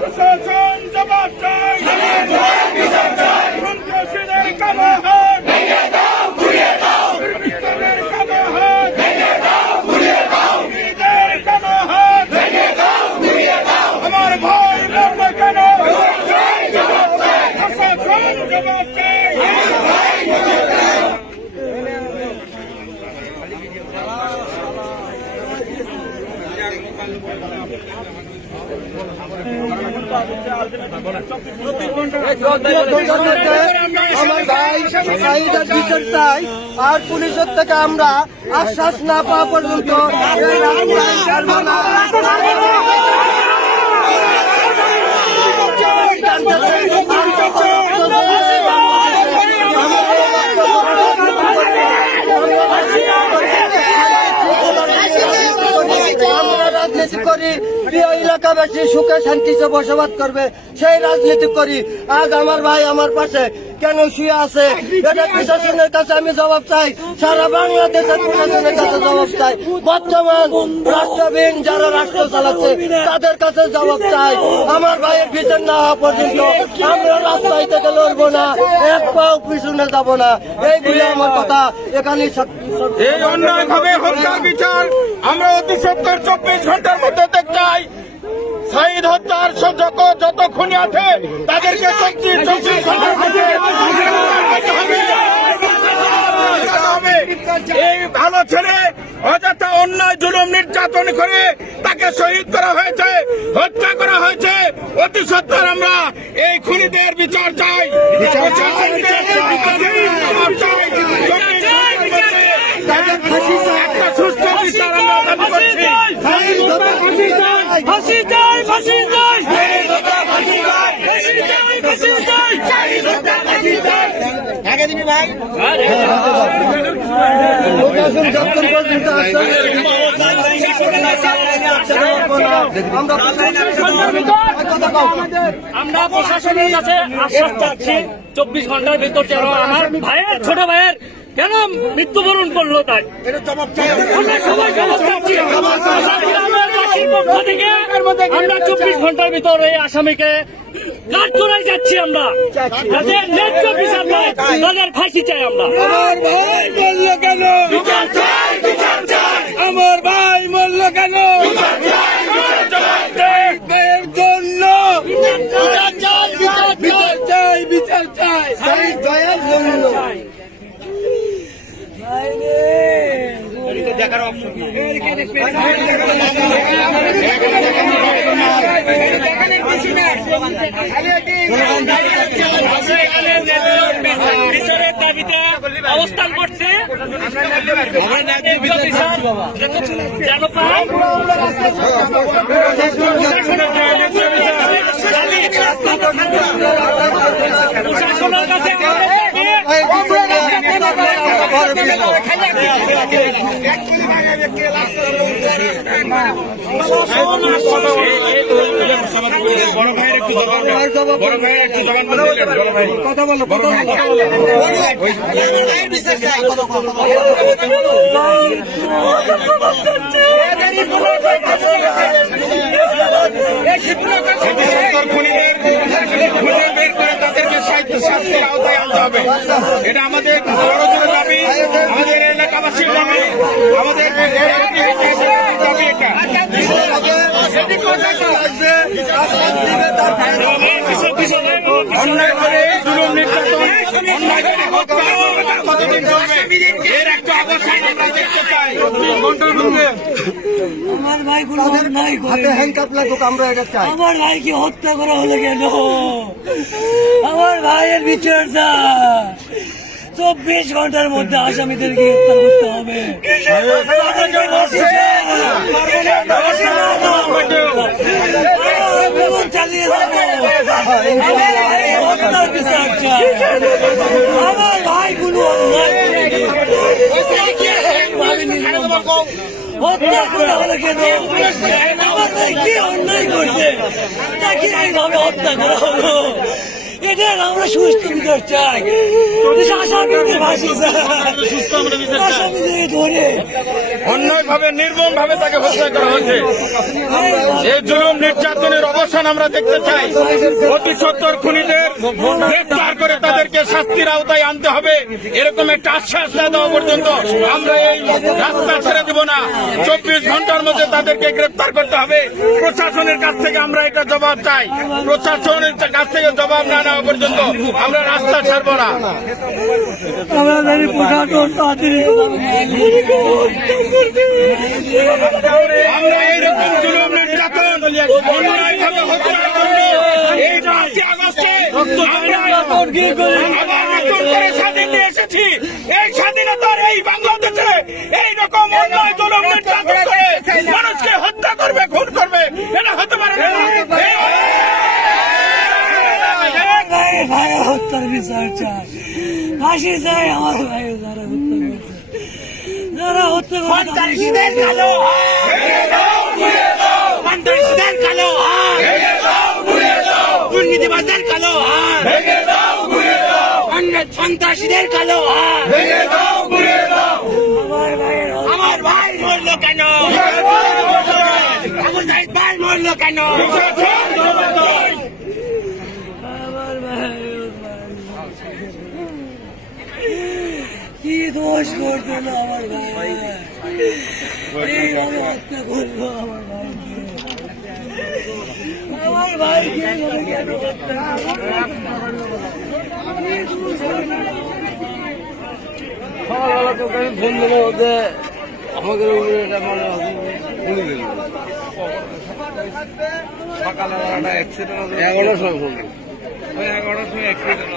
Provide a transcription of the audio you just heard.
প্রশাসন জবাব চাই, সন্ত্রাসীদের কালো হাত দুর্বৃত্তদের কালো হাত, খুনিদের কালো হাত, আমার ভাই মরলো কেন? প্রশাসন জবাব চাই। আমার ভাই শহীদের বিচার চাই, আর পুলিশের থেকে আমরা আশ্বাস না পাওয়া পর্যন্ত এই রাস্তায় ছাড়বো না। রাজনীতি করি, প্রিয় এলাকাবাসী সুখে শান্তিতে বসবাস করবে, সেই রাজনীতি করি। আজ আমার ভাই আমার পাশে কেন শুয়ে আছে, এটা প্রশাসনের কাছে আমি জবাব চাই, সারা বাংলাদেশের প্রশাসনের কাছে জবাব চাই, বর্তমান রাষ্ট্রবিহীন যারা রাষ্ট্র চালাচ্ছে তাদের কাছে জবাব চাই। আমার ভাইয়ের বিচার না হওয়া পর্যন্ত আমরা রাস্তায় থেকে লড়বো না, এক পাও পিছনে যাব না। এইগুলি আমার কথা। এখানেই এই অন্যায় ভাবে হত্যার বিচার আমরা অতি সত্তর 24 ঘন্টার মধ্যে দেখতে চাই। শহীদ হত্যার যত খুনি আছে তাদেরকে 24 ঘন্টার মধ্যে এই ভালো ছেলে অযথা অন্যায় জুলুম নির্যাতন করে তাকে শহীদ করা হয়েছে, হত্যা করা হয়েছে। অতি সত্তর আমরা এই খুনিদের বিচার চাই। একটা সুস্থ বিচার আমরা দাবি করছি। ফাঁসি চাই, ফাঁসি চাই, আমরা প্রশাসনের কাছে আশ্বাস চাচ্ছি 24 ঘন্টার ভিতর যেন আমার ভাইয়ের ছোট ভাইয়ের কেন মৃত্যুবরণ করলো তাই আমরা সবাই জবাব চাচ্ছি। পক্ষ থেকে আমরা 24 ঘন্টার ভিতর এই আসামিকে কাঠগড়ায় যাচ্ছি, আমরা যাদের ন্যায্য বিচার পায় তাদের ফাঁসি চাই। আমরা আমার ভাই মরল কেন? আমার ভাই মরল কেন? ভাইয়ের জন্য বিচার চাই, বিচার চাই। দেখার অপশন বিচারের দাবিতে অবস্থান করছে যেন পায়। প্রশাসনের কাছে বড় ভাইয়ের একটু কথা বলো। শাস্তির আওতায় আনতে হবে, এটা আমাদের বড় দাবি, আমাদের এলাকাবাসীর দাবি, আমাদের দাবি। এটা অন্যায় করে জুলুম নির্যাতন, অন্যায় করে হত্যা কতদিন চলবে এর একটা অবসান আমরা দেখতে চাই। আমার ভাই হাতে হ্যান্ডকাপ লাগুক, আমরা এটা চাই। আমার ভাইকে হত্যা করা হলো কেন? আমার ভাইয়ের বিচার চাই। 24 ঘন্টার মধ্যে আসামিদেরকে গ্রেফতার করতে হবে। চালিয়ে যাবো। হত্যার বিচার চাই। আমার ভাইগুলো হত্যা করা হলো কেন? আমার ভাই কি অন্যায় করছে তাকে এইভাবে হত্যা করা হলো? এটা আমরা সুস্থ বিচার চাই। আসামিদের ফাঁসি চাই, আসামিদের ধরে অন্যায়ভাবে নির্মমভাবে তাকে হত্যা করা হয়েছে। এই জুলুম নির্যাতনের অবসান আমরা দেখতে চাই। অতি সত্বর খুনিদের গ্রেফতার করে তাদেরকে শাস্তির আওতায় আনতে হবে, এরকম একটা আশ্বাস না দেওয়া পর্যন্ত আমরা এই রাস্তা ছেড়ে দেব না। 24 ঘন্টার মধ্যে তাদেরকে গ্রেফতার করতে হবে। প্রশাসনের কাছ থেকে আমরা এটা জবাব চাই। প্রশাসনের কাছ থেকে জবাব না নেওয়া পর্যন্ত আমরা রাস্তা ছাড়ব না। আমাদের প্রশাসন তাড়াতাড়ি আমরা এইরকম জুলুম নির্যাতন অন্যায়ভাবে হত্যার জন্য এই 5 আগস্টে আমরা আবার নতুন করে স্বাধীন নিয়ে এসেছি। এই স্বাধীনতার এই বাংলাদেশে এইরকম অন্যায় জুলুম নির্যাতন করে মানুষকে হত্যা করবে, খুন করবে, এটা হতে পারে না। ভাই হত্যার বিচার চাই, ফাঁসি চাই আমার ভাই যারা হত্যা করছে, যারা হত্যা করছে সন্ত্রাসীদের কালো হাত ভেঙে দাও, ঘুরিয়ে দাও। সন্ত্রাসীদের কালো হাত ভেঙে দাও, ঘুরিয়ে দাও। দুর্নীতিবাজদের কালো হাত ভেঙে দাও, ঘুরিয়ে দাও। সন্ত্রাসীদের কালো হাত ভেঙে দাও, ঘুরিয়ে দাও। আমার ভাই মরল কেন? আবু সাইদ ভাই মরল কেন? আমার ভাই কি দোষ করতো না আমার ভাই, এইভাবে হত্যা করলো আমার ভাই। আমার ভাই কেন হত্যা সকালবেলা তো ফোন দিলে ওদের আমাদের এটা মানে ভুলে গেল। সকালে একটা অ্যাক্সিডেন্ট 11টার সময় ফোন দিল, 11টার সময় অ্যাক্সিডেন্ট।